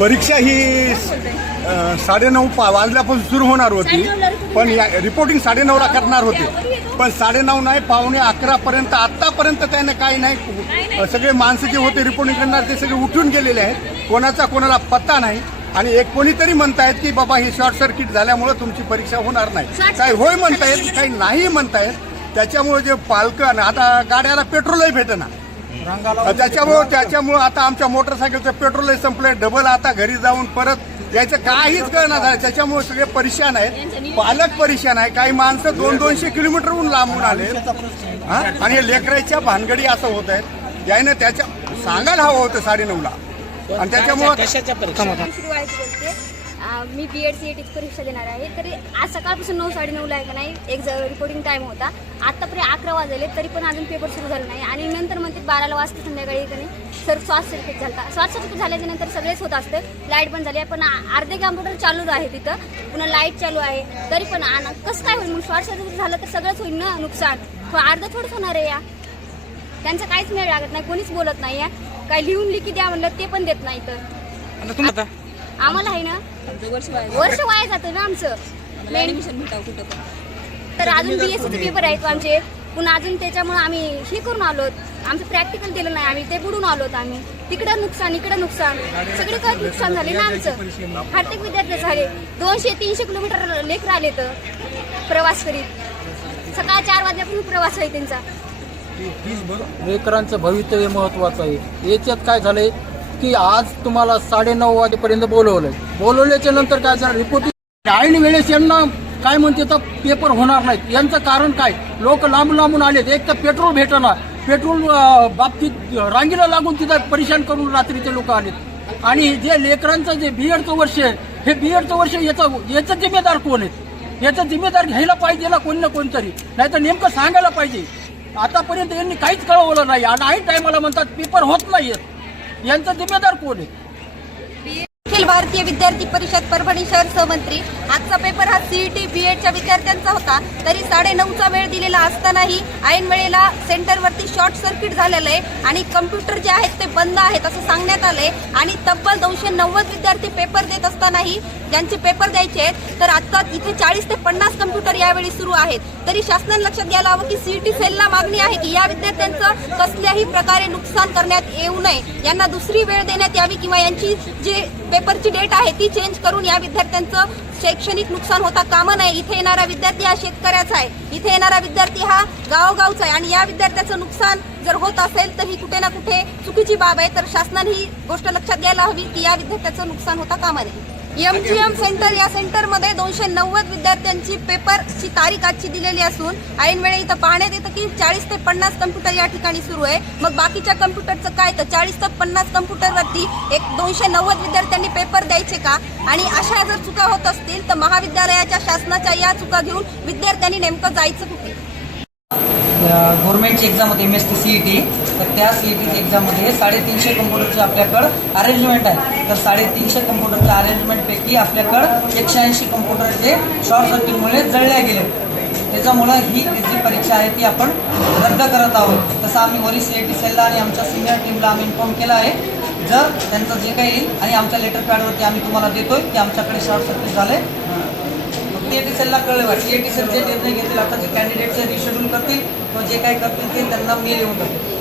परीक्षा ही 9:30 वाजल्यापासून सुरू होणार होती, पण या रिपोर्टिंग 9:30ला करणार होते, पण 9:30 नाही 11:15पर्यंत आत्तापर्यंत त्याने काही नाही. सगळे माणसं जे होते रिपोर्टिंग करणार ते सगळे उठून गेलेले आहेत, कोणाला पत्ता नाही. आणि एक कोणीतरी म्हणतायत की बाबा हे शॉर्ट सर्किट झाल्यामुळे तुमची परीक्षा होणार नाही. काही होय म्हणतायत, काही नाही म्हणतायत. त्याच्यामुळे जे पालकं आता गाड्याला पेट्रोलही भेटेना, त्याच्यामुळे आता आमच्या मोटरसायकलचं पेट्रोलही संपलंय. डबल आता घरी जाऊन परत यायचं काहीच कळणार झालं. त्याच्यामुळे सगळे परेशान आहेत, पालक परेशान आहे. काही माणसं 200-200 किलोमीटरहून लांबून आले आणि हे लेकराच्या भानगडी असं होत आहेत. याने त्याच्या सांगायला हवं होतं 9:30ला. आणि त्याच्यामुळे मी BEd CETची परीक्षा देणार आहे. तरी आज सकाळपासून 9-9:30 आहे का नाही, एक रिपोर्टिंग टाईम होता. आत्तापर्यंत 11 वाजले तरी पण अजून पेपर सुरू झाला नाही. आणि नंतर म्हणते 12ला वाजता संध्याकाळी का नाही सर शॉर्ट सर्किट झाला. शॉर्ट सर्किट झाल्याच्या नंतर सगळेच होत असतं, लाईट पण झाली आहे, पण अर्धे कॉम्प्युटर चालू आहे तिथं, पुन्हा लाईट चालू आहे. तरी पण कसं काय होईल? मग शॉर्ट सर्किट झालं तर सगळंच होईल ना नुकसान. अर्धं थोडंच होणार आहे. या त्यांचं काहीच मेळ लागत नाही, कोणीच बोलत नाही. या काय लिहून लिखी द्या म्हणलं ते पण देत नाही. तर आम्हाला आहे ना वर्ष वाया जातं ना आमचं. ऍडमिशन भेटावं कुठं तर अजून BSCचे पेपर आहेत आमचे, पुन्हा अजून त्याच्यामुळे आम्ही हे करून आलोत. आमचं प्रॅक्टिकल दिलं नाही, आम्ही ते बुडून आलोत. आम्ही तिकडं नुकसान इकडं नुकसान, सगळीकडे नुकसान झाले ना आमचं. प्रत्येक विद्यार्थी झाले 200-300 किलोमीटर लेकर आले तर प्रवास करीत. सकाळ 4 वाजल्यापासून प्रवास आहे त्यांचा. लेकरांचं भवितव्य महत्वाचं आहे. याच्यात काय झालंय की आज तुम्हाला 9:30 वाजेपर्यंत बोलवल्याच्या नंतर काय झालं, रिपोर्टिंग ऐन वेळेस यांना काय म्हणते तर पेपर होणार नाहीत. यांचं कारण काय? लोक लांबून आलेत. एक तर पेट्रोल भेटणार, पेट्रोल बाबतीत रांगीला लागून तिथं परेशान करून रात्रीचे लोक आलेत. आणि जे लेकरांचं जे BEdचं वर्ष आहे, हे BEdचं वर्ष याचं जिम्मेदार कोण आहेत? याचं जिम्मेदार घ्यायला पाहिजे ना कोणी ना कोणतरी, नाही तर नेमकं सांगायला पाहिजे. आतापर्यंत यांनी काहीच कळवलं नाही आणि ऐन टायमाला म्हणतात पेपर होत नाहीयेत. यांचा जिम्मेदार कोण आहे? अखिल भारतीय विद्यार्थी परिषद परभणी शहर सहमंत्री. आजचा पेपर हा CET BEdच्या विद्यार्थ्यांचा होता. तरी 9:30चा वेळ दिलेला असतानाही ऐन वेळेला सेंटरवरती शॉर्ट सर्किट झालेलं आहे आणि कम्प्युटर जे आहेत ते बंद आहेत असं सांगण्यात आलंय. आणि तब्बल 290 विद्यार्थी पेपर देत असतानाही ज्यांचे पेपर द्यायचे आहेत तर आता इथे 40 ते 50 कम्प्युटर यावेळी सुरू आहेत. तरी शासनाने लक्षात घ्यायला हवं की CET सेलला मागणी आहे की या विद्यार्थ्यांचं कसल्याही प्रकारे नुकसान करण्यात येऊ नये, यांना दुसरी वेळ देण्यात यावी किंवा यांची जे पेपरची डेट आहे ती चेंज करून या विद्यार्थ्यांचं शैक्षणिक नुकसान होता कामा नये. इथे येणारा विद्यार्थी हा शेतकऱ्याचा आहे, इथे येणारा विद्यार्थी हा गावोगावचा आहे आणि या विद्यार्थ्याचं नुकसान जर होत असेल तर ही कुठे ना कुठे चुकीची बाब आहे. तर शासनाने ही गोष्ट लक्षात घ्यायला हवी की या विद्यार्थ्याचं नुकसान होता कामा नये. MGM सेंटर या सेंटरमध्ये 290 विद्यार्थ्यांची पेपरची तारीख आजची दिलेली असून ऐन वेळी इथं पाहण्यात येतं की 40 ते 50 कम्प्युटर या ठिकाणी सुरू आहे. मग बाकीच्या कम्प्युटरचं काय? तर 40 ते 50 कम्प्युटरवरती 290 विद्यार्थ्यांनी पेपर द्यायचे का? आणि अशा जर चुका होत असतील तर महाविद्यालयाच्या शासनाच्या या चुका घेऊन विद्यार्थ्यांनी नेमकं जायचं कुठे? गव्हर्नमेंटची एक्झाम होती MSc CET. तर त्या CETच्या एक्झाममध्ये 350 कम्प्युटरचे आपल्याकडं अरेंजमेंट आहे. तर 350 कम्प्युटरच्या अरेंजमेंटपैकी आपल्याकडं 180 कम्प्युटर जे शॉर्ट सर्किटमुळे जळल्या गेले. त्याच्यामुळं ही जी परीक्षा आहे ती आपण रद्द करत आहोत. तसं आम्ही वरिष्ठ CET सेलला आणि आमच्या सिनियर टीमला आम्ही इन्फॉर्म केलं आहे. जर त्यांचं जे काही येईल आणि आमच्या लेटर पॅडवरती आम्ही तुम्हाला देतोय की आमच्याकडे शॉर्ट सर्किट झाले. CET सेलला कळलं पाहिजे. CET सेल जे निर्णय घेतील आता जे कॅन्डिडेटचे रिशेड्यूल करतील किंवा जे काही करतील ते त्यांना मेल येऊन जातील.